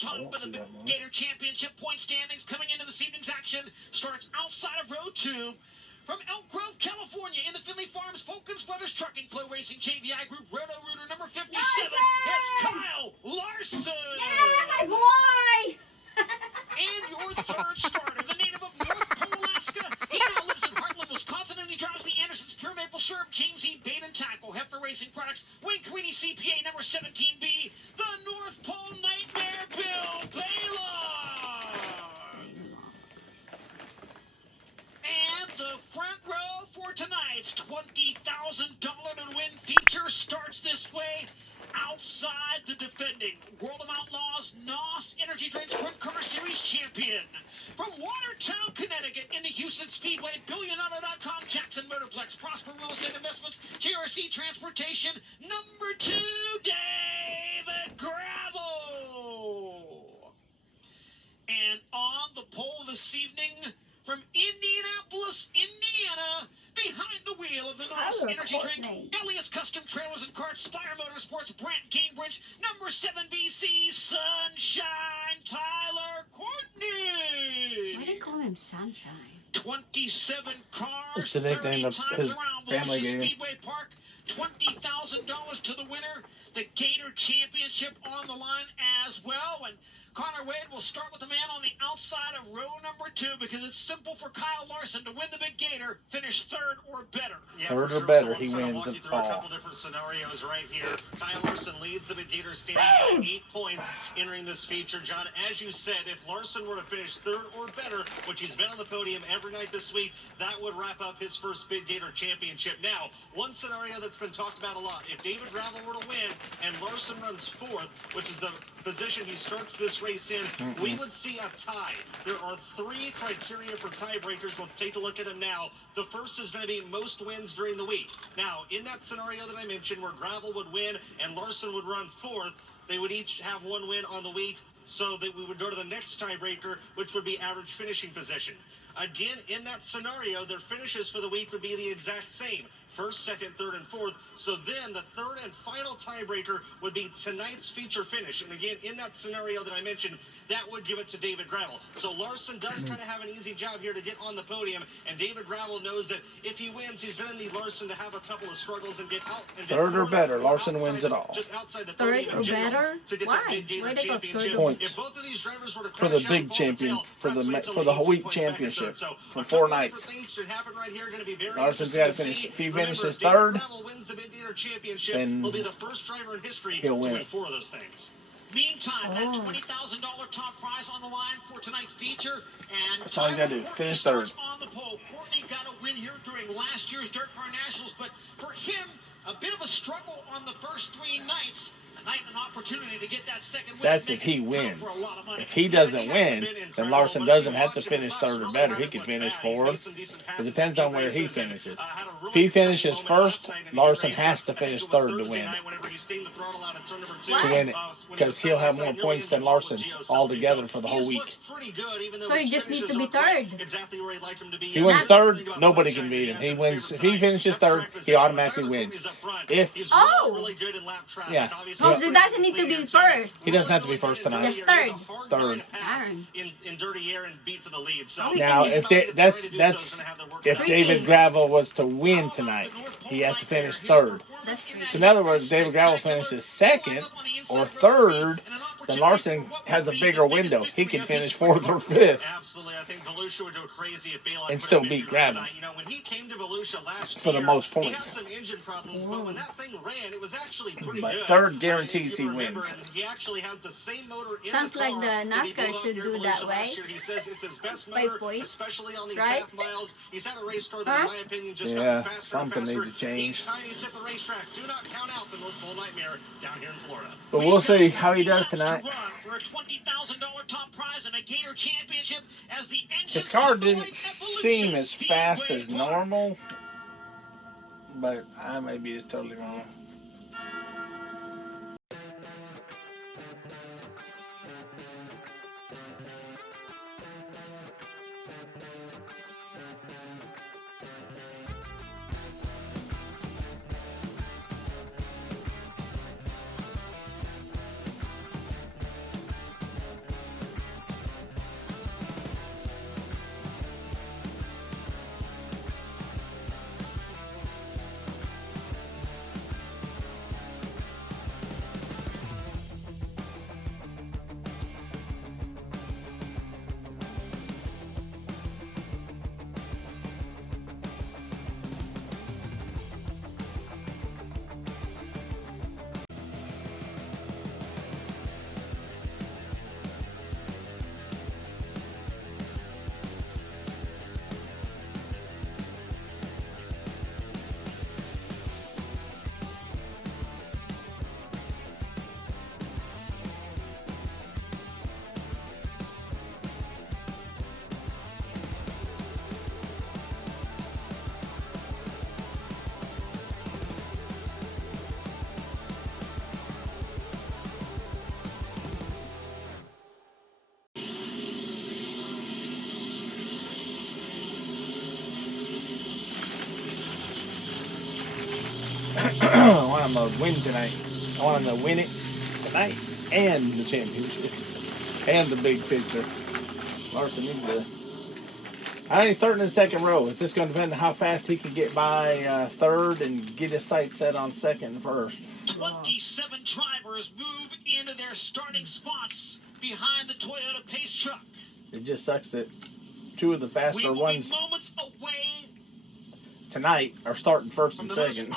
top of the Gator Championship point standings coming into this evening's action starts outside of row 2. From Elk Grove, California, in the Finley Farms Vulcans Brothers Trucking Flow Racing JVI Group Roto-Rooter number 57, it's Kyle Larson. Yeah, my boy! And your third starter, the native of North Pole, Alaska. He now lives in Heartland, Wisconsin, and he drives the Anderson's Pure Maple Syrup, James E. Bait and Tackle, Heifer Racing Products, Wayne Carini CPA number 17B, the North Pole Nightmare, Bill Baylor. And the front row for tonight's $20,000 to win feature starts this way. Outside the defending World of Outlaws NOS Energy Drinks Sprint Car Series champion. From Watertown, Connecticut, in the Houston Speedway, BillionAuto.com, Jackson Motorplex, Prosper Real Estate Investments, JRC Transportation, number 2, David Gravel. And on the pole this evening, from Indianapolis, Indiana, behind the wheel of the NOS Energy Drink, Elliot's Custom Trailers and Carts, Spire Motorsports, Brant Gainbridge, number 7 BC, Sunshine, Tyler Courtney. Why do they call him Sunshine? 27 cars, It's the nickname of his family game. Speedway Park, $20,000 to the winner. The Gator Championship on the line as well. And Connor Wade will start with the man on the outside of row number 2 because it's simple for Kyle Larson to win the Big Gator, finish 3rd or better. Yeah, third or better, he wins at all. A couple different scenarios right here. Kyle Larson leads the Big Gator standing by 8 points entering this feature. John, as you said, if Larson were to finish 3rd or better, which he's been on the podium every night this week, that would wrap up his first Big Gator championship. Now, one scenario that's been talked about a lot, if David Gravel were to win and Larson runs 4th, which is the position he starts this race in, we would see a tie. There are 3 criteria for tiebreakers. Let's take a look at them now. The first is going to be most wins during the week. Now, in that scenario that I mentioned where Gravel would win and Larson would run 4th, they would each have 1 win on the week, so that we would go to the next tiebreaker, which would be average finishing position. Again, in that scenario, their finishes for the week would be the exact same. 1st, 2nd, 3rd, and 4th. So then the 3rd and final tiebreaker would be tonight's feature finish. And again, in that scenario that I mentioned, that would give it to David Gravel. So Larson does kind of have an easy job here to get on the podium. And David Gravel knows that if he wins, he's going to need Larson to have a couple of struggles and get out. And 3rd or better, Larson wins it all. Just outside the 3rd or better? Why? Why they go 3rd? Points if both of these drivers were to for the big champion, for the whole week championship, for 4 nights. Larson's got to finish. If he finishes 3rd, then he'll be the first driver in history he'll win. to win 4 of those things. Meantime, that $20,000 top prize on the line for tonight's feature. And that's all you got to do. Finish 3rd. On the pole. Courtney got a win here during last year's Dirt Car Nationals, but for him, a bit of a struggle on the first 3 nights. An opportunity to get that second win. That's if he wins. If he doesn't win, then Larson doesn't have to finish 3rd or better. He can finish 4th. It depends on where he finishes. If he finishes 1st, Larson has to finish 3rd to win. To win it. Because he'll have more points than Larson altogether for the whole week. So you just need to be 3rd. If he wins 3rd, nobody can beat him. He wins. If he finishes 3rd, he automatically wins. If yeah. So he doesn't need to be 1st. He doesn't have to be 1st tonight. Just 3rd. 3rd. In dirty air and beat for the lead. So now, if David Gravel was to win tonight, he has to finish 3rd. So in other words, David Gravel finishes 2nd or 3rd, then Larson has a bigger window. He can finish 4th or 5th. Absolutely, I think Volusia would go crazy if Baylock and still beat Gravel. You know, when he came to Volusia last for the most points. He had some engine problems, but when that thing ran, it was actually pretty good. 3rd guarantees he wins. He actually has the same motor in Sounds like the NASCAR should do that way. He says it's his best motor, especially on these half miles. He's had a race car that, in my opinion, just got faster and faster. Needs to change. Each time he's hit the racetrack, do not count out the North Pole Nightmare down here in Florida. But we'll see how he does tonight. For a $20,000 top prize and a Gator championship as the his car didn't seem as fast as normal, but I may be just totally wrong. him to win tonight. I want him to win it tonight and the championship and the big picture. Larson needs to. I think he's starting in the second row. It's just going to depend on how fast he can get by third and get his sights set on second and first. 27 drivers move into their starting spots behind the Toyota Pace truck. It just sucks that two of the faster ones moments away tonight are starting first and second.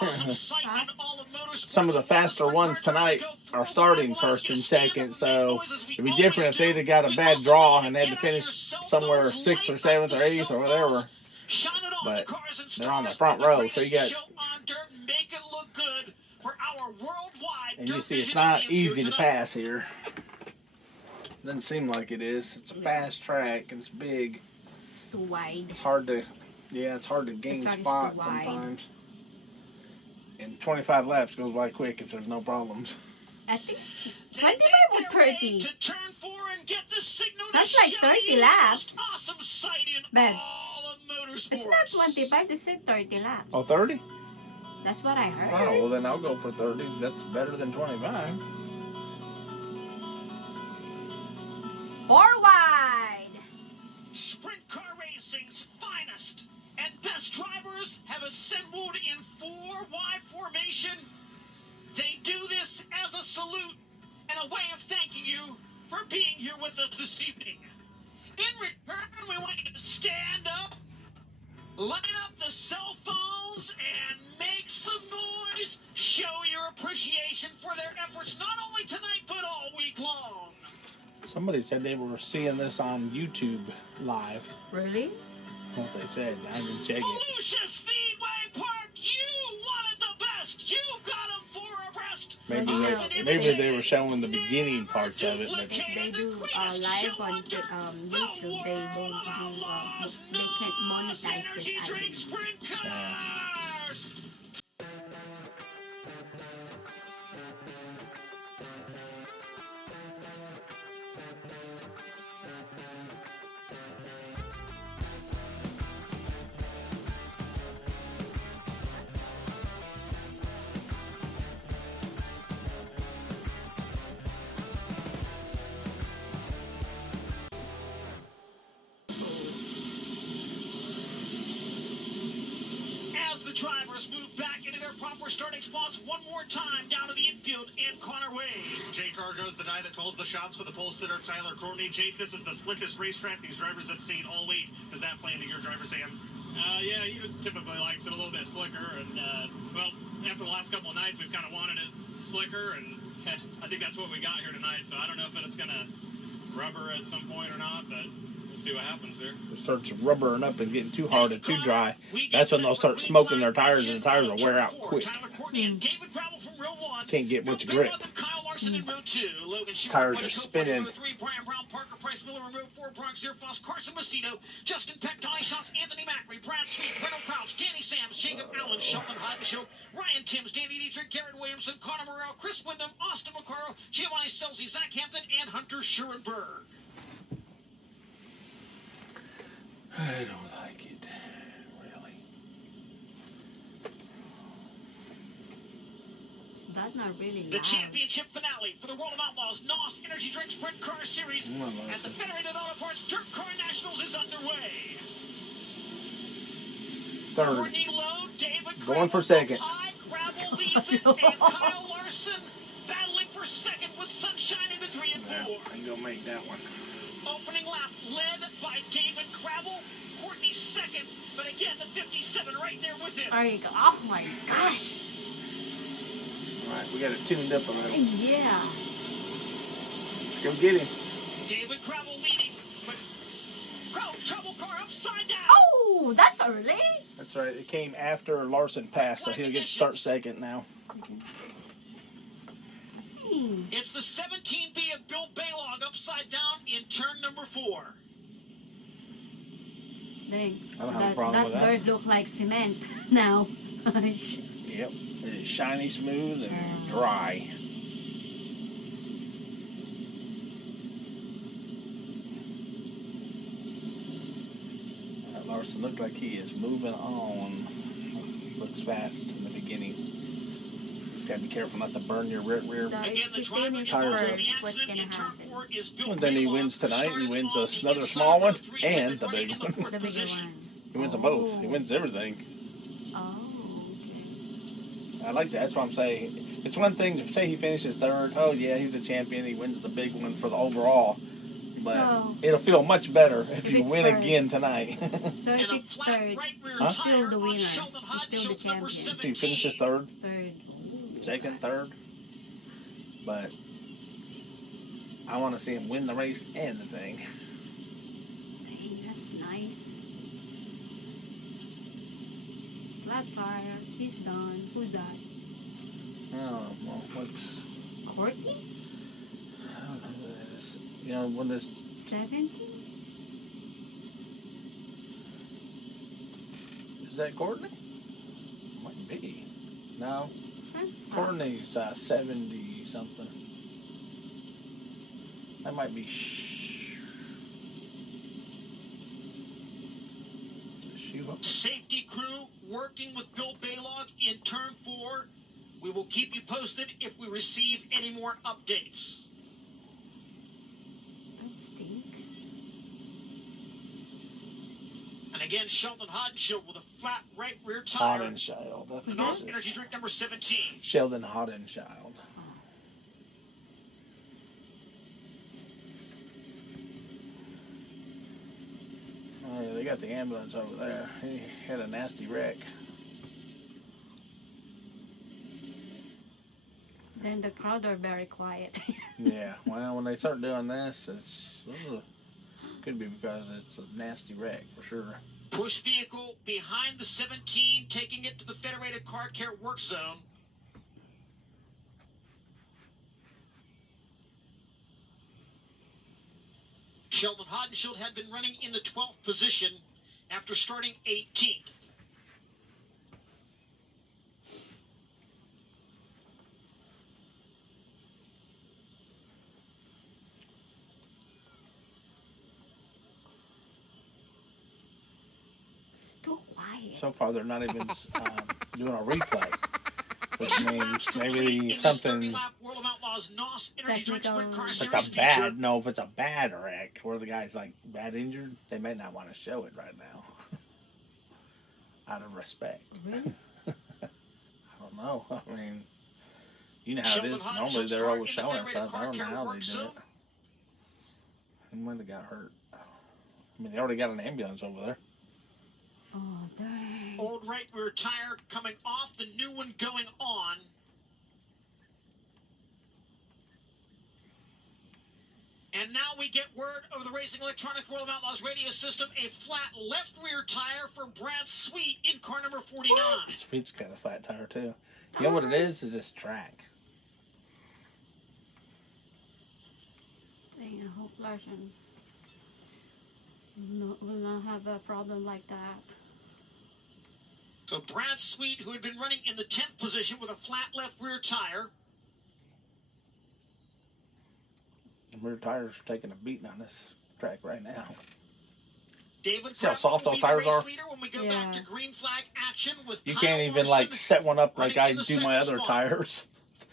Some of the faster ones tonight are starting first and second, so it'd be different if they'd have got a bad draw and they had to finish somewhere 6th or 7th or 8th or whatever. But they're on the front row, so you got. And you see, it's not easy to pass here. Doesn't seem like it is. It's a fast track and it's big. It's too wide. It's hard to, it's hard to gain spots sometimes. And 25 laps goes by quick if there's no problems. I think 25 or 30. Sounds like 30 laps. Babe, it's not 25, they said 30 laps. Oh, 30? That's what I heard. Oh, well then I'll go for 30. That's better than 25. 4 wide. Sprint car racing's finest and best drivers have assembled in 4 wide formation. They do this as a salute and a way of thanking you for being here with us this evening. In return, we want you to stand up, light up the cell phones, and make some noise. Show your appreciation for their efforts not only tonight but all week long. Somebody said they were seeing this on YouTube live. Really? What they said. I didn't check it. Volusia Speedway Park, you wanted the best. You got them 4 abreast. Maybe they were showing the beginning parts of it. But They do live on YouTube. They don't do. They can't monetize it. I believe. Drivers move back into their proper starting spots one more time down to the infield and Connor Way. Jake Argo's the guy that calls the shots for the pole sitter Tyler Courtney. Jake, this is the slickest racetrack these drivers have seen all week. Does that play into your driver's hands? Yeah, he typically likes it a little bit slicker, and well, after the last couple of nights, we've kind of wanted it slicker, and I think that's what we got here tonight. So I don't know if it's gonna rubber at some point or not, but we'll see what happens there. it starts rubbering up and getting too hard and too dry. That's when they'll start smoking their tires, and the tires will wear out quick. Can't get much grip. Tires are spinning. Carson Macedo, Justin Peck, Donnie Schatz, Anthony Macri, Brad Sweet, Brennan Crouch, Danny Sams, Jacob Allen, Sheldon Hydeshow, Ryan Timms, Danny Dietrich, Garrett Williamson, Connor Morrell, Chris Wyndham, Austin McCarroll, Giovanni Scelzi, Zach Hampton, and Hunter Schurenberg. I don't like it, really. That's not really The loud. championship finale for the World of Outlaws NOS Energy Drink Sprint Car Series at the Federated Auto Parts Dirt Car Nationals is underway. Third. Courtney Lowe, David Going for Gravel, second. Gravel leads it, and Kyle Larson battling for second with Sunshine into 3 and 4. I ain't gonna make that one. Opening lap led by David Gravel. Courtney second, but again the 57 right there with him. There you go. Oh my gosh. Alright, we got it tuned up a little. Yeah. Let's go get him. David Gravel leading, but trouble car upside down. Oh, that's early. That's right. It came after Larson passed, so he'll get to start second now. It's the 17B of Bill Baylog upside down in turn number 4. Dang. I don't have a problem with that. That dirt look like cement now. Yep. It's shiny, smooth, and dry. Larson looked like he is moving on. Looks fast in the beginning. Just gotta be careful not to burn your rear. So Again, if the he driver finishes tires first, are- what's accident gonna in turn happen? 4 is Bill And then he Balog, wins who tonight. He started wins on the another inside small of one row 3, had and been the running big in the one. fourth The bigger position. one. He wins them both. He wins everything. Oh, okay. I like that. That's what I'm saying. It's one thing to say he finishes third. Oh yeah, he's a champion. He wins the big one for the overall. But So it'll feel much better if you it's win first. again tonight. So if And a it's flat third, right rear he's Huh? still tire the on winner. Sheldon He's still the Hodenshield, number champion. If he finishes 17. third, Third. Ooh, second, okay. third. But I want to see him win the race and the thing. Dang, that's nice. Flat tire. He's done. Who's that? Oh, well, what's... Courtney? I don't know who that is. You know, when this... 17? Is that Courtney? Might be. No. That sucks. Courtney's 70-something. That might be... Shiva. Safety crew working with Bill Balog in turn 4. We will keep you posted if we receive any more updates. That stink. And again, Sheldon Hodenshield with a flat right rear tire. Hodenschild. That's Is NOS that- Energy drink number 17. Sheldon Hodenschild. Oh yeah, they got the ambulance over there. He had a nasty wreck. Then the crowd are very quiet. Yeah, well, when they start doing this, it's could be because it's a nasty wreck for sure. Push vehicle behind the 17, taking it to the Federated Car Care work zone. Sheldon Hodenshield had been running in the 12th position after starting 18th. It's too quiet. So far, they're not even doing a replay, which means maybe In this something 30-lap World of Outlaws NOS Energy Drink Sprint Car if Series it's a feature. bad if it's a bad wreck where the guy's like bad injured, they may not want to show it right now, out of respect. Really? I don't know. I mean, you know how it Sheldon is. Hodgenshield's Normally they're car always in the showing Federated stuff. I Car don't know Care how they work do zone. it. He might have got hurt. I mean, they already got an ambulance over there. Oh, dang. Old right rear tire coming off, the new one going on. And now we get word over the Racing Electronics World of Outlaws radio system, a flat left rear tire for Brad Sweet in car number 49. Sweet's got a flat tire too. You know what it is? Is this track. Dang, I hope Larson will not have a problem like that. So Brad Sweet, who had been running in the 10th position with a flat left rear tire. The rear tires are taking a beating on this track right now. David See how soft those tires are? When we go Yeah. back to green flag action with You Kyle can't even Larson like set one up like I running in the do my second other spot. tires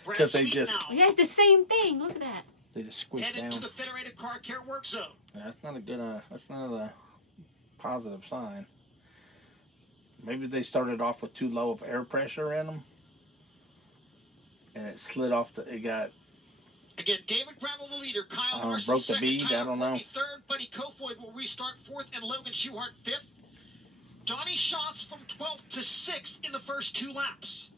Brad because they Sweet just now Yeah, it's the same thing. Look at that. they just squish headed to down. the Federated Car Care work zone. That's not a good. That's not a positive sign. Maybe they started off with too low of air pressure in them, and it slid off. It got Again, David Gravel the leader, Kyle Larson broke the second, bead, Tyler I don't know. Courtney third, Buddy Kofoid will restart fourth, and Logan Schuhart fifth. Donnie Schatz from 12th to 6th in the first 2 laps.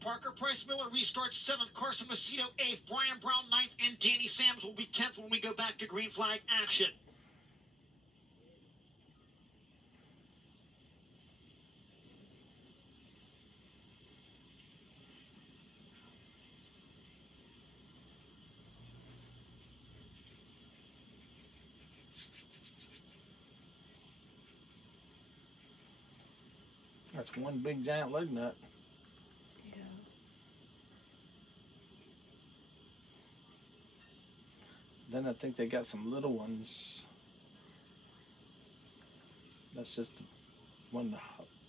Parker Price Miller restarts 7th, Carson Macedo 8th, Brian Brown 9th, and Danny Sams will be 10th when we go back to green flag action. that's one big giant lug nut. Yeah. Then I think they got some little ones. That's just the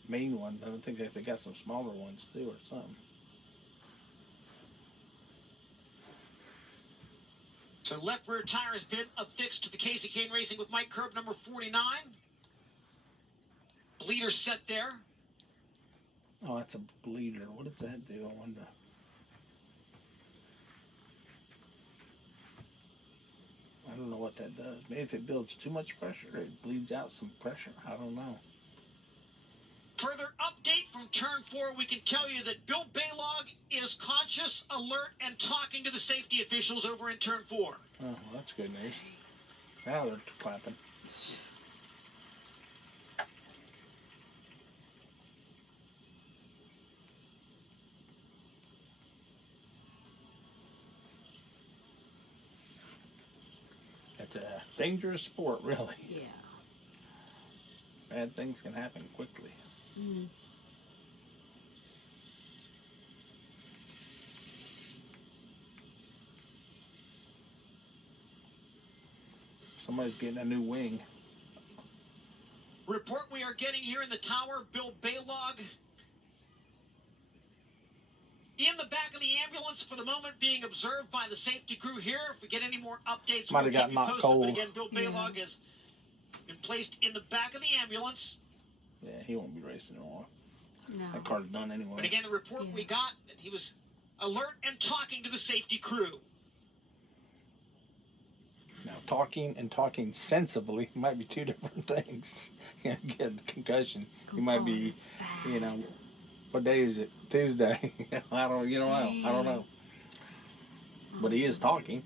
main one. I don't think they got some smaller ones too or something. So left rear tire has been affixed to the Casey Kane Racing with Mike Curb, number 49. Bleeder set there. Oh, that's a bleeder. What does that do? I wonder. I don't know what that does. Maybe if it builds too much pressure, it bleeds out some pressure. I don't know. Further update from turn 4, we can tell you that Bill Baylog is conscious, alert, and talking to the safety officials over in turn 4. Oh, well, that's good news. Now they're clapping. It's a dangerous sport, really. Yeah. Bad things can happen quickly. Mm. Somebody's getting a new wing. Report we are getting here in the tower, Bill Baylog in the back of the ambulance for the moment, being observed by the safety crew here. If we get any more updates, Might we'll have keep gotten you knocked posted. cold. But again, Bill Baylog has been placed in the back of the ambulance. Yeah, he won't be racing anymore. No. That car's done anyway. And again, the report we got that he was alert and talking to the safety crew. Now, talking and talking sensibly might be two different things. You get a concussion. You might be, you know, what day is it? Tuesday. I don't know. But he is talking.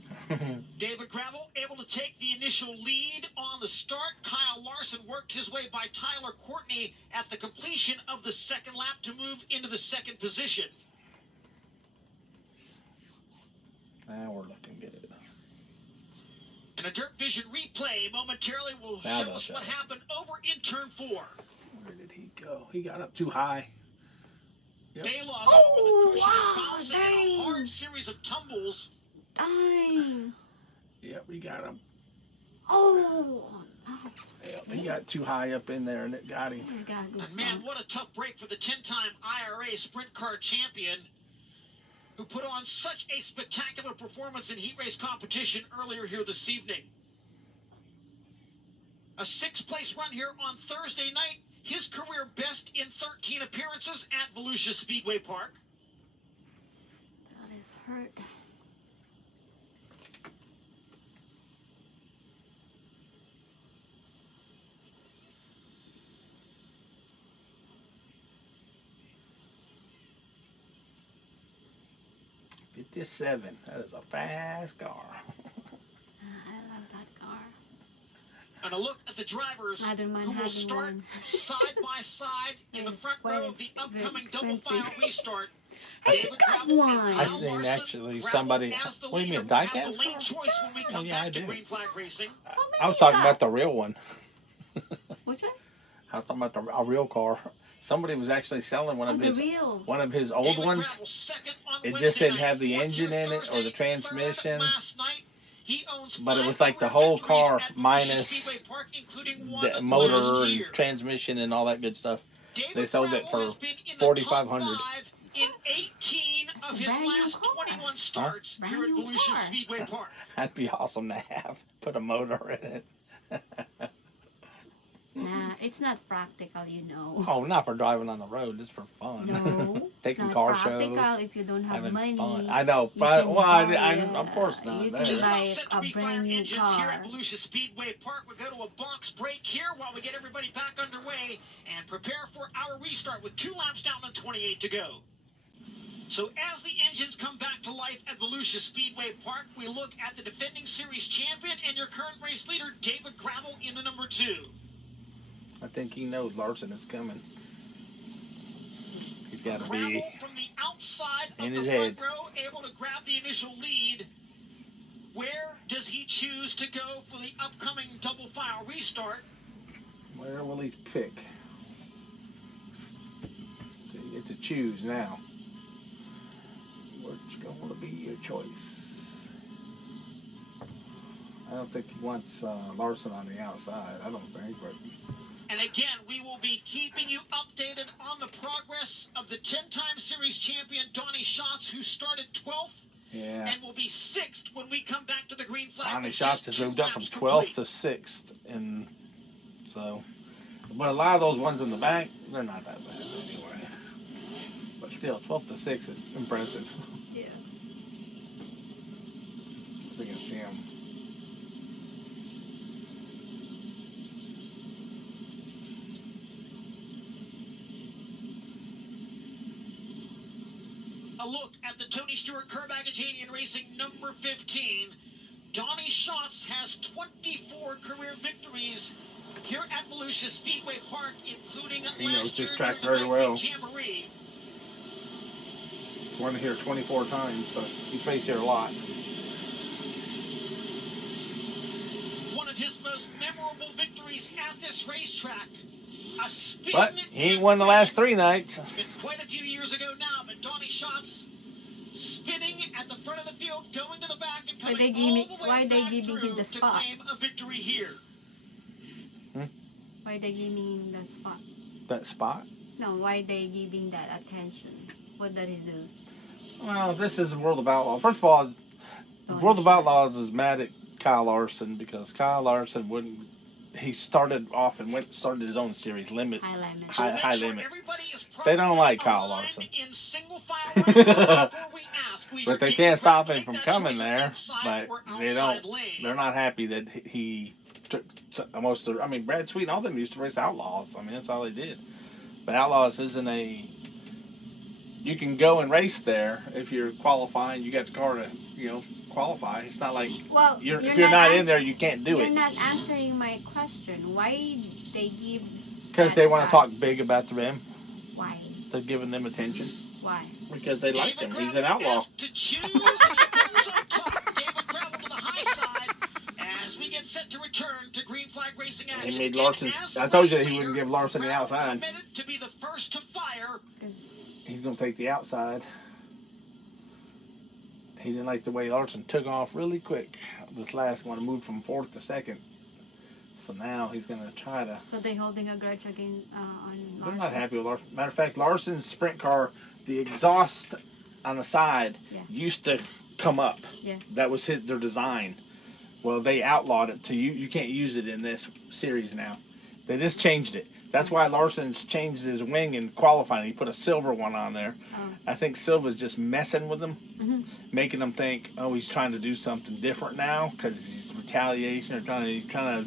David Gravel able to take the initial lead on the start. Kyle Larson worked his way by Tyler Courtney at the completion of the second lap to move into the second position. Now we're looking good. And a Dirt Vision replay momentarily will show us what happened over in turn 4. Where did he go? He got up too high. Yep. Baylog Oh, over the cushion wow, and bouncing in a hard series of tumbles. Dang. Yep, we got him. Oh. Yep, he got too high up in there and it got him. And man, what a tough break for the 10-time IRA Sprint Car champion, who put on such a spectacular performance in heat race competition earlier here this evening. A 6th place run here on Thursday night, his career best in 13 appearances at Volusia Speedway Park. That is hurt. '57. That is a fast car. I love that car. And a look at the drivers I don't mind who will start one. side by side in the It's front quite row of the upcoming double expensive. file restart. I got one. I seen actually somebody. What do you mean, diecast car? Oh, yeah, I do. Racing. I was talking about the real one. Which one? I was talking about a real car. Somebody was actually selling one of his old ones. It just didn't have the engine in it or the transmission. But it was like the whole car minus the motor and transmission and all that good stuff. They sold it for $4,500. In 18 of his last 21 starts here at Volusia Speedway Park. That'd be awesome to have. Put a motor in it. Nah, it's not practical, you know. Oh, not for driving on the road. Just for fun. No, taking it's car not practical shows. if you don't have Having money. fun. I know. Of course not. You There. can buy a brand new Here car. at Volusia Speedway Park, we go to a box break here while we get everybody back underway and prepare for our restart with 2 laps down and 28 to go. So as the engines come back to life at Volusia Speedway Park, we look at the defending series champion and your current race leader, David Gravel, in the number 2. I think he knows Larson is coming. He's got to be from the outside in of his the head. front row, able to grab the initial lead. Where does he choose to go for the upcoming double file restart? Where will he pick? So you get to choose now. What's going to be your choice? I don't think he wants Larson on the outside. I don't think, but. And again, we will be keeping you updated on the progress of the 10-time series champion, Donnie Schatz, who started 12th Yeah. And will be 6th when we come back to the green flag. Donnie with Schatz just has 2 moved up from laps 12th complete. to 6th, and so. But a lot of those ones in the back, they're not that bad anyway. But still, 12th to 6th is impressive. Yeah. If you can see him. A look at the Tony Stewart Curb Agitanian Racing number 15. Donnie Schatz has 24 career victories here at Volusia Speedway Park, including He knows last year this track during the very well. Jamboree. He's won here 24 times, so he's raced here a lot. One of his most memorable victories at this racetrack. A spin. But he ain't won the last 3 nights. It's quite a few years ago now, but Donnie Schatz spinning at the front of the field, going to the back and coming Why they back giving him the through spot? to claim a victory here. Why they giving him the spot? That spot? No, why they giving that attention? What does he do? Well, this is the World of Outlaws. First of all, the World of Outlaws is mad at Kyle Larson because Kyle Larson wouldn't. He started off and started his own series, High limit. High Limit. Everybody is They don't like Kyle aligned Larson. in single file right now before we ask. We But they heard can't David stop Brown him from make that coming choice there. inside But or they outside don't. lane. They're not happy that he took most of. I mean, Brad Sweet and all them used to race Outlaws. I mean, that's all they did. But Outlaws isn't a. You can go and race there if you're qualifying. You got the car to, qualify. It's not like Well, if you're not in there, you can't do You're it. not answering my question. Why they give? Because that they want guy- to talk big about them. Why? They're giving them attention. Why? Because they like David him. He's Gravel an outlaw. asked to choose, and he goes up top. David Gravel to the high side as we get set to return to green flag racing action. He made Again, Larson. as I told you race that he wouldn't leader, give Larson the Gravel outside. committed to be the first to fire. 'Cause He's going to take the outside. He didn't like the way Larson took off really quick. This last one moved from 4th to 2nd. So now he's going to try to. so they holding a grudge again on They're Larson. not happy with Larson. Matter of fact, Larson's sprint car, the exhaust on the side Yeah. used to come up. Yeah. That was their design. Well, they outlawed it to you can't use it in this series now. They just changed it. That's why Larson's changed his wing in qualifying. He put a silver one on there. Oh. I think Silva's just messing with them, Mhm. making them think, oh, he's trying to do something different now because he's retaliation or trying to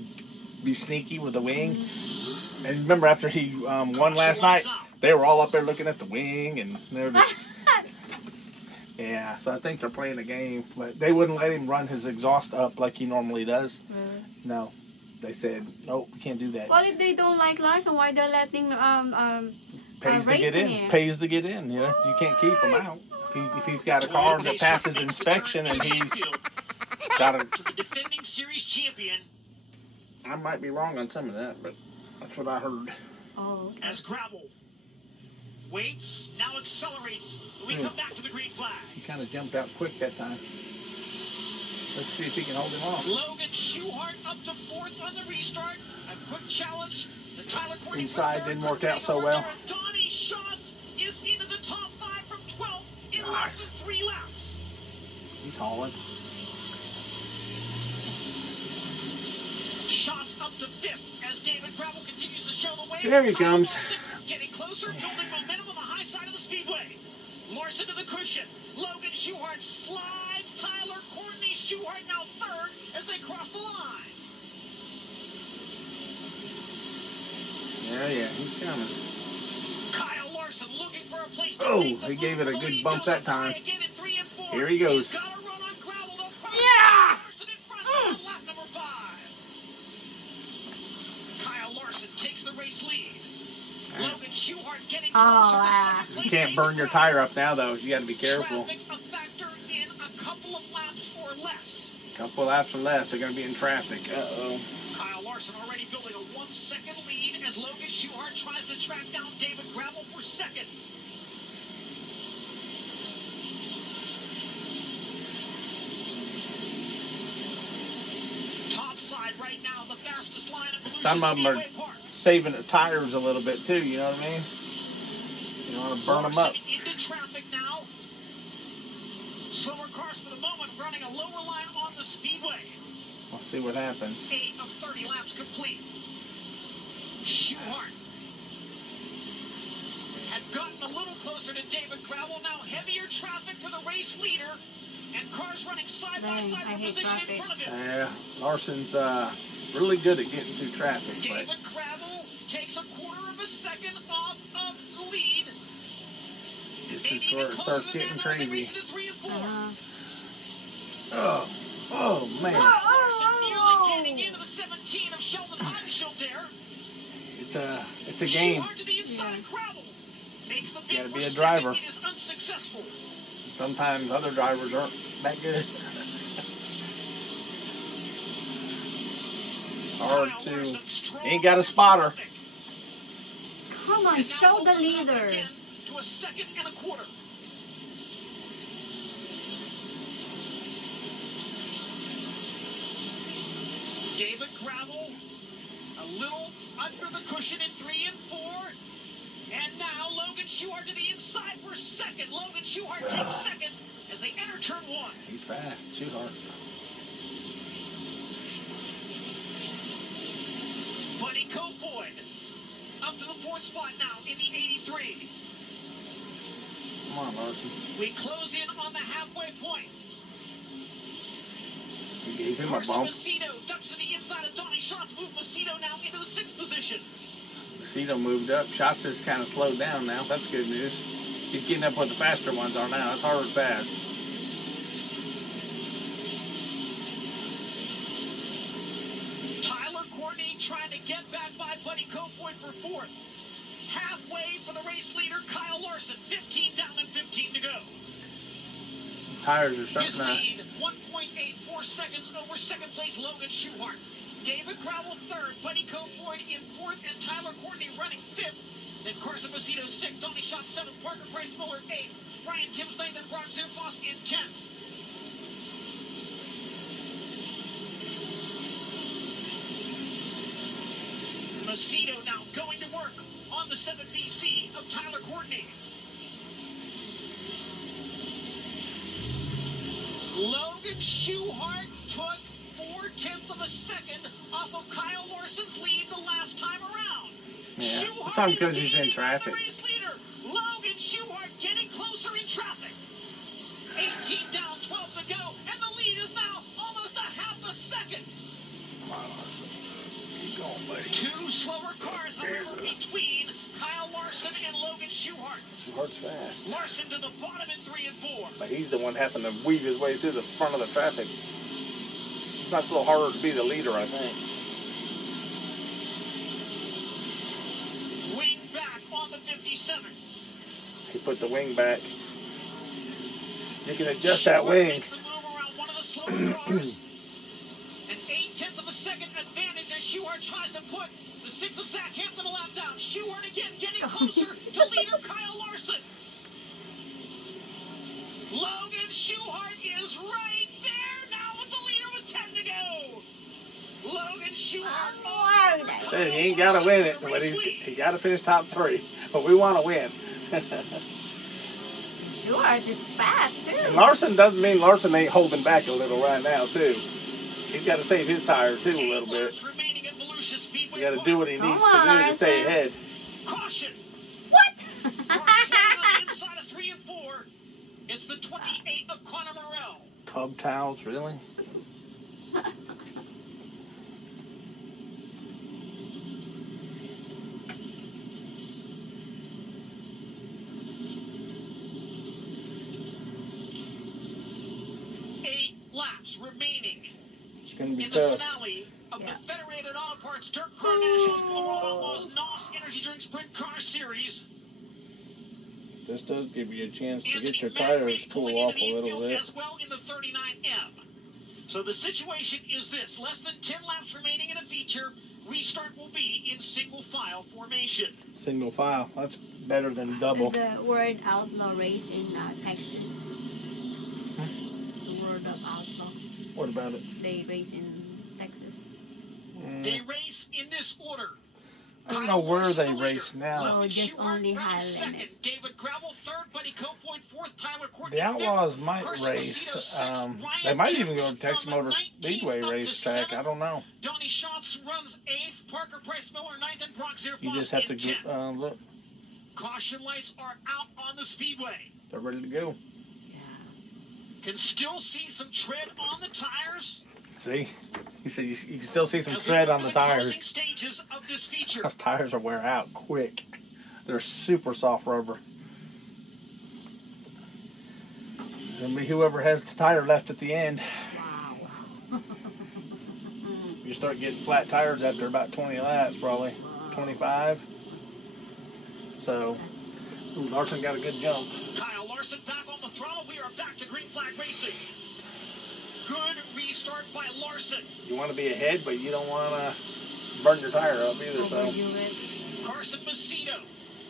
be sneaky with the wing. Mhm. And remember, after he won last night, they were all up there looking at the wing, and they were just, yeah. So I think they're playing a game, but they wouldn't let him run his exhaust up like he normally does. Really? No, they said nope, we can't do that. Well, if they don't like Larson, why they're letting Pays to get in. racing here? Pays to get in. You can't keep him out. If he's got a car that passes inspection and he's got a. To the defending series champion I might be wrong on some of that, but that's what I heard. Oh, okay. as Gravel waits, now accelerates. We come back to the green flag. He kind of jumped out quick that time. Let's see if he can hold him off. Logan Schuhart up to 4th on the restart. A quick challenge. The Tyler Courtney Inside didn't work out so well. Donnie Schatz is into the top 5 from 12th in less than 3 laps. He's hauling. Schatz up to 5th as David Gravel continues to show the way. There he comes. Larson getting closer, building momentum on the high side of the speedway. Larson to the cushion. Logan Schuhart slides. Tyler Courtney Schuhart now 3rd as they cross the line. Yeah, he's coming. Kyle Larson looking for a place to Oh, make the he gave move. it a The good lead bump goes that up high time. again in 3 and 4. Here he goes. He's got to run on gravel. They'll probably Yeah! Larson in front on lap number 5. Kyle Larson takes the race lead. Logan Schuhart getting closer to second place. You can't burn your tire up now, though. You got to be careful. Traffic a factor in a couple of laps or less. Couple laps or less, they're going to be in traffic. Uh-oh. Kyle Larson already building a 1-second lead as Logan Schuhart tries to track down David Gravel for 2nd. Top side right now, the fastest line at Volusia Some of them are Speedway Park. saving their tires a little bit, too. You know what I mean? You don't want to burn them up. Larson into traffic now. Slower cars for the moment running a lower line on the Speedway. We'll see what happens. 8 of 30 laps complete. Schuhart had gotten a little closer to David Gravel. Now heavier traffic for the race leader. And cars running side by side for position in front of him. Yeah, Larson's really good at getting through traffic. David Gravel takes a quarter of a second off of the lead. This is where it starts getting crazy. Oh man. Larson nearly getting into the 17 of Sheldon Hodenshield there. It's a game. To the inside of Gravel. Makes the You gotta bid be a for driver. second. It is unsuccessful. Sometimes other drivers aren't that good. It's hard to. Ain't got a spotter. Come on, show the leader. To a second and a quarter. David Gravel a little under the cushion in 3 and 4. And now Logan Schuhart to the inside for second. Logan Schuhart takes second as they enter turn 1. He's fast, Schuhart. Buddy Kofoid up to the 4th spot now in the 83. Come on, Larson. We close in on the halfway point. He gave him a Carson bump. Macedo ducks to the inside of Donnie Schatz. Move Macedo now into the 6th position. Macedo moved up. Schatz is kind of slowed down now. That's good news. He's getting up where the faster ones are now. It's harder to pass. Tyler Courtney trying to get back by Buddy Kofoid for 4th. Halfway for the race leader, Kyle Larson. 15 down and 15 to go. Tires are His starting to. lead, 1.84 seconds over second place Logan Schuhart. David Gravel 3rd, Buddy Kofoid in 4th, and Tyler Courtney running 5th. Then Carson Macedo 6th, Donnie Schatz 7th, Parker Price Miller 8th, Ryan Timms 9th, and Brock Zimfoss in 10th. Macedo now going to work on the 7 BC of Tyler Courtney. Logan Schuhart took 4/10 of a second off of Kyle Larson's lead the last time around. Yeah, Schuhart it's all is because he's in leading traffic. the race leader. Logan Schuhart getting closer in traffic. 18 down, 12 to go, and the lead is now almost a half a second. Come on, Larson. Keep going, buddy. 2 slower cars, however, between Kyle Larson and Logan Schuhart. Schuhart's fast. Larson to the bottom in 3 and 4. But he's the one having to weave his way through the front of the traffic. It's not a little harder to be the leader, I think. Wing back on the 57. He put the wing back. You can adjust that wing. Makes the move around one of the slower cars. An 8/10 of a second advantage as Schuhart tries to put the 6 of Zach Hampton a lap down. Schuhart again getting closer to leader Kyle Larson. Logan Schuhart is right there now with the leader with 10 to go. Logan Schuhart. Said he ain't got to win it, but he got to finish top 3. But we want to win. Schuhart is fast too. And Larson doesn't mean Larson ain't holding back a little right now too. He's got to save his tire too a little bit. He got to do what he needs to do to stay ahead. Caution. What? Inside of 3 and 4. It's the 28 of Conor Morrell. Tub towels, really? Laps remaining. It's going to be in tough. the finale of the Federated Auto Parts Dirt Car Nationals for the World Outlaws NOS Energy Drink Sprint Car Series. This does give you a chance to Anthony get your Medway tires cool pulling off into a the little infield bit. as well in the 39M. So the situation is this: less than 10 laps remaining in a feature. Restart will be in single file formation. Single file. That's better than double. The World Outlaw race in Texas. The World of Outlaw. What about it? They race in Texas. They race in this order. I don't know where they race now. No, just only Schuhart running Highland. second. David Gravel third. Buddy Kofoid fourth. 4th, Tyler Courtney The 5th. Outlaws might Carson race. Macedo 6th, They Ryan might even Timms go to Texas from Motor 19th Speedway up to racetrack. 7th. I don't know. Donnie Schatz runs 8th. Parker Price Miller 9th, and Brock Zerfoss You just have to in 10th. look. Caution lights are out on the speedway. They're ready to go. Can still see some tread on the tires. See? He said you can still see some As we tread go on to the closing tires. stages of this feature. Those tires will wear out quick. They're super soft rubber. It'll be whoever has the tire left at the end. Wow. You start getting flat tires after about 20 laps, probably 25. So, ooh, Larson got a good jump. Kyle Larson back on the throttle. We are back to green flag racing. Good restart by Larson. You want to be ahead, but you don't want to burn your tire up either. So, Carson Macedo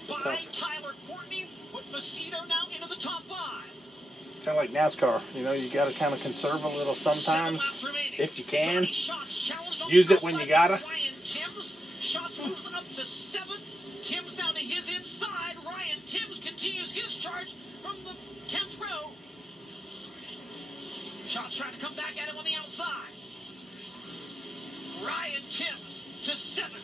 by Tyler Courtney. Put Macedo now into the top 5. kind of like NASCAR, you know, you got to kind of conserve a little sometimes if you can. Use it when you gotta. Ryan Timms. Schatz moves up to 7th. Timms down to his inside. Ryan Timms continues his charge from the 10th row. Schatz trying to come back at him on the outside. Ryan Timms to 7th.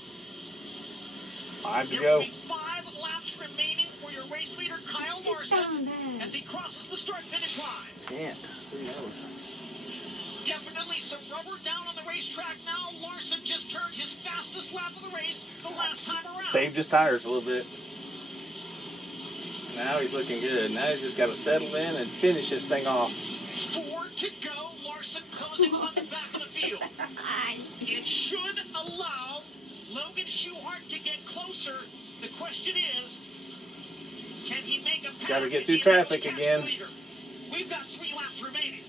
5 to There go. will be 5 laps remaining for your race leader, Kyle Larson, as he crosses the start-finish line. Can't. See, that was... Definitely some rubber down on the racetrack now. Larson just turned his fastest lap of the race the last time around. Saved his tires a little bit. Now he's looking good. Now he's just got to settle in and finish this thing off. 4 to go. Larson closing on the back of the field. It should allow Logan Schuchart to get closer. The question is, can he make a pass? Got to get through traffic again. We've got 3 laps remaining.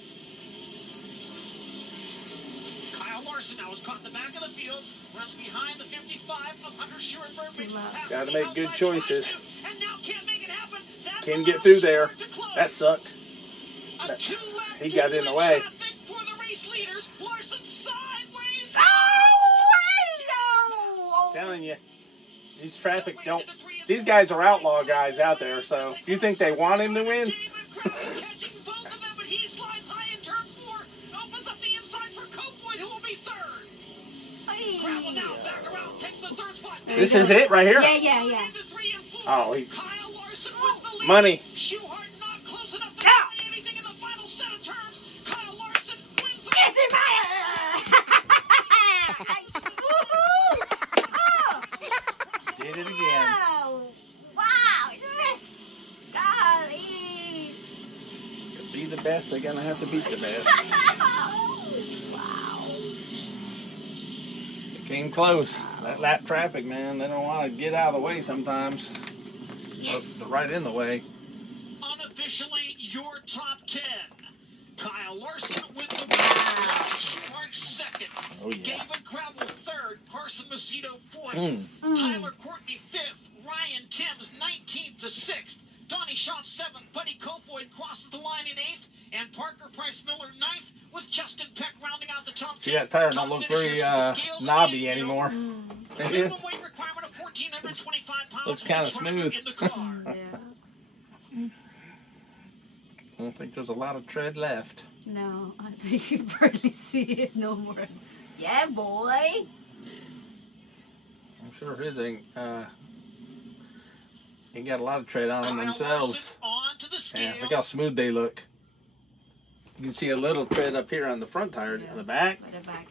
Kyle Larson now has caught the back of the field, runs behind the 55 of Hunter Schurenberg. Got to make good choices. And now can't make it happen. Can't get through there. That sucked. He got in the way. For the race leaders, Larson sideways. Oh, Telling you, these traffic don't. These guys are outlaw guys out there. So if you think they want him to win, Catching both of them, but he slides high in turn 4. Opens up the inside for Copewood, who will be 3rd. Gravel now, back around, takes the 3rd spot. this is it right here. Yeah. Into 3 and 4. Oh, he, Kyle Larson with the lead. money. Schuchart not close enough to try anything in the final set of turns. Kyle Larson wins the Yes, it Did it again. Wow, yes. Golly. To be the best, they're gonna have to beat the best. Wow. It came close. That lap traffic, man, they don't want to get out of the way sometimes. Yes. They're right in the way. Unofficially, your top 10. Kyle Larson with the win. Schuchart 2nd. Oh, yeah. David Gravel 3rd. Carson Macedo 4th. Tyler Courtney 5th. Ryan Timms 19th to 6th. Donnie Schatz 7th. Buddy Copewood crosses the line in 8th. And Parker Price Miller 9th, with Justin Peck rounding out the top 10. See, that tire don't look very knobby anymore. Minimum weight requirement of 1,425 pounds. Looks kind of smooth. In the car. I don't think there's a lot of tread left. No, I think you barely see it no more. Yeah, boy. I'm sure his ain't got a lot of tread on them themselves. Yeah, look how smooth they look. You can see a little tread up here on the front tire. On the back? The back.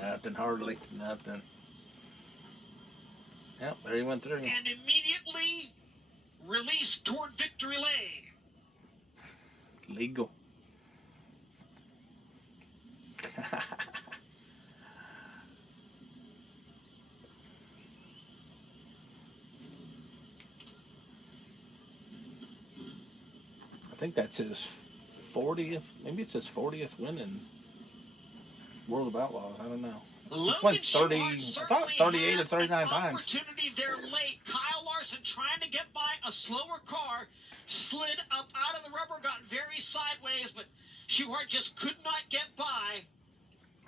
Nothing, hardly. Nothing. Yep, there he went through. And immediately released toward victory lane. Legal. I think that's his 40th, maybe it's his 40th win in World of Outlaws. I don't know. Just went 30, I thought 38 or 39 times. Opportunity there late. Kyle Larson trying to get by a slower car, slid up out of the rubber, got very sideways, but Schuchart just could not get by.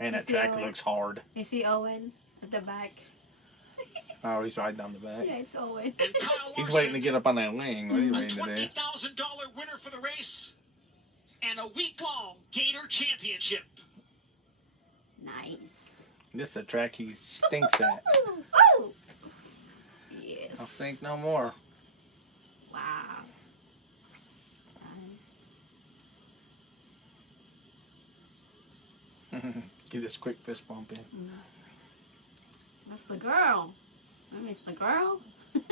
Man, that track looks hard. You see Owen at the back? Oh, he's riding on the back. Yeah, it's Owen. And Kyle He's Larson, waiting to get up on that wing. What are you a waiting to do? $20,000 winner for the race and a week-long Gator Championship. Nice. This is a track he stinks at. Oh! Yes. I'll stink no more. Wow. Nice. Get this quick fist bump in. That's the girl. I miss the girl. Yeah.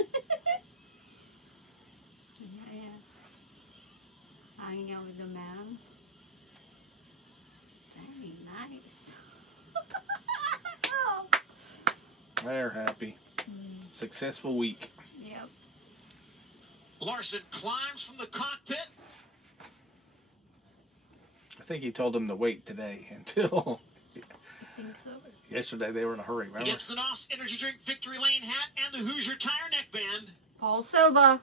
Hanging out with the man. Very nice. They're happy. Successful week. Yep. Larson climbs from the cockpit. I think he told them to wait today until I think so. yesterday. They were in a hurry, He remember? gets the NOS Energy Drink Victory Lane hat and the Hoosier Tire neckband. Paul Silva.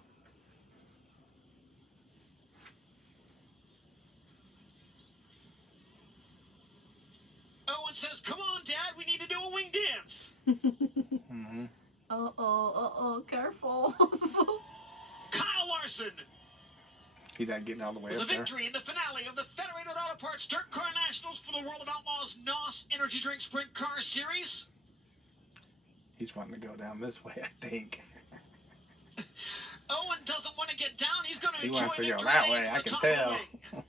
Owen says, "Come on, Dad, we need to do a wing dance." Mm-hmm. Uh-oh, careful. Kyle Larson He's not getting all the way with a up there. victory in the finale of the Federated Auto Parts Dirt Car Nationals for the World of Outlaws NOS Energy Drink Sprint Car Series. He's wanting to go down this way, I think. Owen doesn't want to get down. He's going to He enjoy wants to go victory that lane way, from I the can top of the tell. wing.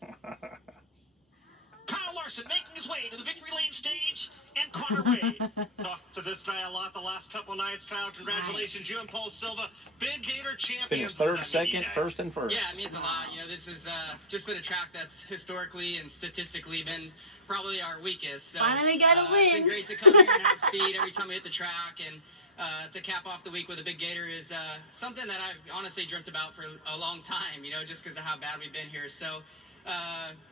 Kyle Larson making his way to the victory lane stage, and Connor Wade. Talked to this guy a lot the last couple nights, Kyle. Congratulations, you and Paul Silva, big Gator champions. Finished What does third, that mean to second, you guys? first, and first. Yeah, it means a lot. You know, this has just been a track that's historically and statistically been probably our weakest. So, Finally got a It's win. been great to come here and have speed every time we hit the track, and to cap off the week with a big Gator is something that I've honestly dreamt about for a long time, you know, just because of how bad we've been here. So,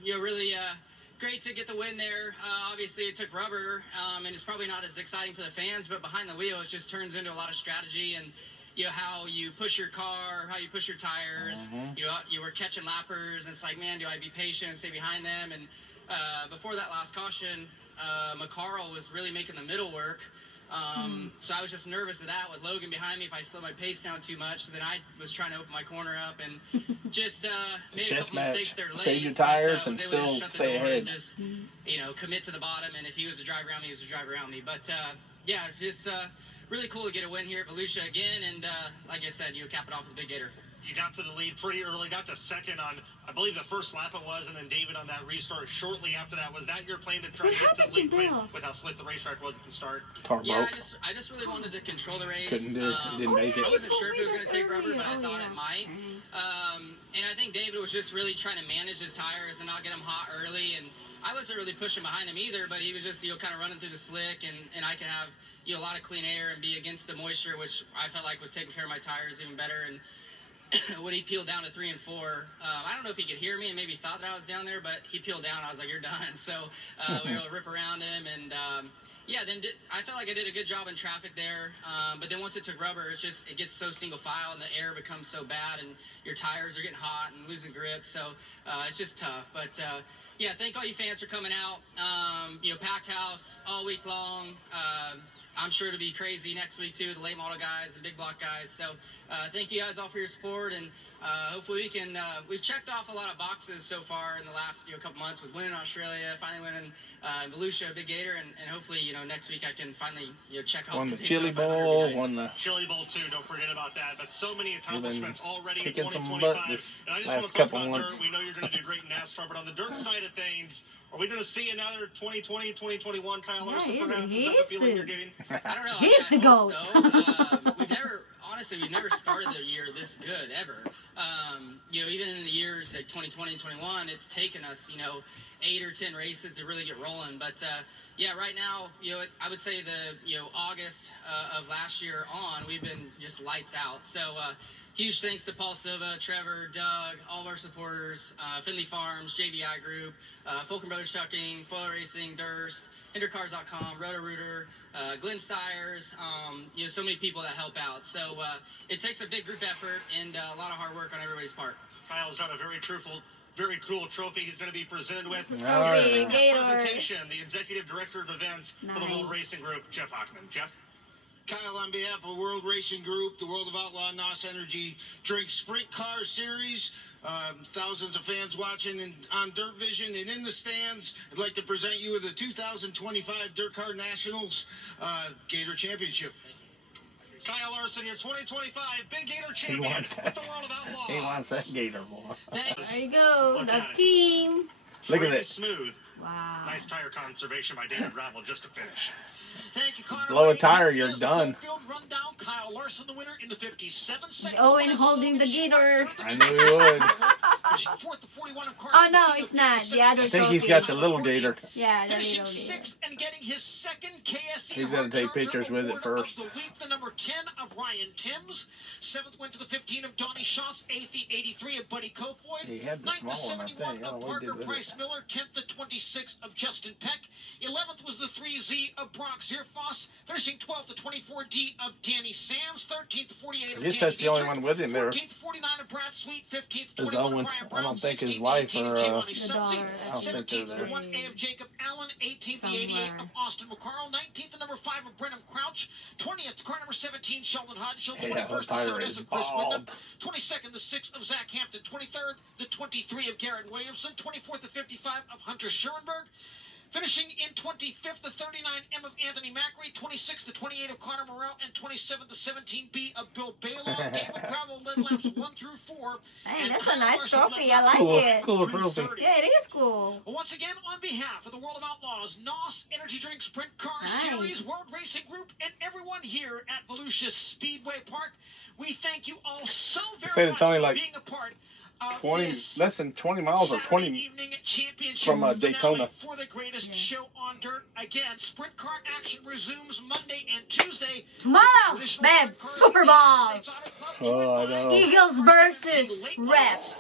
you know, really great to get the win there. Obviously, it took rubber, and it's probably not as exciting for the fans, but behind the wheel, it just turns into a lot of strategy and, you know, how you push your car, how you push your tires. Mhm. You were catching lappers, and it's like, man, do I be patient and stay behind them? And before that last caution, McCarl was really making the middle work. So I was just nervous of that with Logan behind me. If I slowed my pace down too much, then I was trying to open my corner up and just made a chess couple mistakes there late. Save your but, tires and was able to still shut the stay door ahead. and just, you know, commit to the bottom. And if he was to drive around me, he was to drive around me. But yeah, just really cool to get a win here at Volusia again. And like I said, you cap it off with a big Gator. You got to the lead pretty early, got to second on, I believe, the first lap it was, and then David on that restart shortly after that. Was that your plan to try What to get to the happened to lead quick Bill? with how slick the racetrack was at the start? Car Yeah, broke. I just really wanted to control the race. Couldn't do it. Didn't make it. I wasn't sure if it was going to take rubber, but I thought it might. Mm-hmm. And I think David was just really trying to manage his tires and not get them hot early. And I wasn't really pushing behind him either, but he was just, you know, kind of running through the slick, and I could have, you know, a lot of clean air and be against the moisture, which I felt like was taking care of my tires even better. And when he peeled down to 3 and 4, I don't know if he could hear me and maybe thought that I was down there, but he peeled down. I was like, "You're done." So we were able to rip around him, and yeah, then I felt like I did a good job in traffic there. But then once it took rubber, it gets so single file, and the air becomes so bad, and your tires are getting hot and losing grip. So it's just tough. But yeah, thank all you fans for coming out. You know, packed house all week long. I'm sure it'll be crazy next week too, the late model guys and big block guys. So thank you guys all for your support, and hopefully we can. We've checked off a lot of boxes so far in the last couple months with winning Australia, finally winning Volusia, Big Gator, and hopefully next week I can finally check off Won the the Chili Daytona 500 Bowl, guys. won the Chili Bowl too, don't forget about that. But so many accomplishments already in kicking some 2025. butt this And I just last want to talk couple about months. dirt. We know you're going to do great in NASCAR, but on the dirt side of things, are we going to see another 2020, 2021 Kyle Yeah, Larson he is- perhaps? he Is that the is feeling the- you're getting? I don't know. He's I the hope GOAT. So. We've never started the year this good ever. Even in the years like 2020 and 21, it's taken us 8 or 10 races to really get rolling. But yeah, right now, I would say August of last year on, we've been just lights out. So huge thanks to Paul Silva, Trevor, Doug, all of our supporters, Finley Farms, JVI Group, Fulcrum Brothers Trucking, Foil Racing, Durst, HinderCars.com, Roto-Rooter, Glenn Stiers, so many people that help out. So it takes a big group effort and a lot of hard work on everybody's part. Kyle's got a very cool trophy he's going to be presented with. It's a Alright. trophy, That Gator. presentation, the Executive Director of Events for the World Nice. Racing Group, Jeff Hockman. Jeff? Kyle, on behalf of World Racing Group, the World of Outlaw NOS Energy Drink Sprint Car Series, thousands of fans watching on Dirt Vision and in the stands, I'd like to present you with the 2025 Dirt Car Nationals Gator Championship. Kyle Larson, your 2025 Big Gator He champion wants with that. the World of Outlaws. He wants that Gator more. There you go, Look the at it. team. Look at Pretty it. smooth. Wow. Nice tire conservation by David Ravel just to finish. Thank you, Connor. Blow a tire, Here's you're the done. Field rundown. Kyle Larson, the winner in the 57-second. Owen holding the Gator. I knew he would. Fourth, the 41 of Oh no, it's not. The other I think he's trophy. got the little Gator. Yeah, the Finishing little Gator. sixth and getting his second KSE. He's gonna take pictures with it award first. Of the week, the number 10 of Ryan Timms. Seventh went to the 15 of Donnie Schatz. Eighth, the 83 of Buddy Kofoid. He had the Ninth, the small one, I 71 think. I of don't know what he Parker did with Price it. Miller. 10th, the 26 of Justin Peck. 11th was the 3Z of Brock Zierfoss. Finishing 12th, the 24D of Danny Sams. 13th, the 48 of I guess Danny that's the only Dietrich. one with him there. 14th, 49 of Brad Sweet. 15th, Is 21 Owen. of Brian I Brown. don't think his 16th, wife 18 or, of Giovanni The Subzi. daughter. I don't think they're 17th, the there. 1A of Jacob Allen. 18th, the 88 of Austin McCarl. 19th, the number 5 of Brenham Crouch. 20th, car number 17, Sheldon Hodgson. Yeah, her 21st, the tire 7 is of Chris Wyndham. bald. 22nd, the 6 of Zach Hampton. 23rd, the 23 of Garrett Williamson. 24th, the 55 of Hunter Schurenberg. Finishing in 25th, the 39M of Anthony Macri, 26th, the 28 of Connor Morrell, and 27th, the 17B of Bill Baylor. David Bravo led laps 1 through 4. Hey, and that's a Kyle nice Larson trophy. led I laps like Cool, it. cool through trophy. 30. Yeah, it is cool. Well, once again, on behalf of the World of Outlaws, NOS Energy Drink Sprint Car Nice. Series, World Racing Group, and everyone here at Volusia Speedway Park, we thank you all so very Said much it's only for like being a part of 20, this less than 20 miles or Saturday 20 evening championship from finale Daytona. for the greatest Yeah. show on dirt. Again, sprint car action resumes Monday and Tuesday. Tomorrow, Traditional babe, sprint cars Super in the Bowl. United States Auto Club, Oh, I joined by know. Eagles versus the late Reds. models.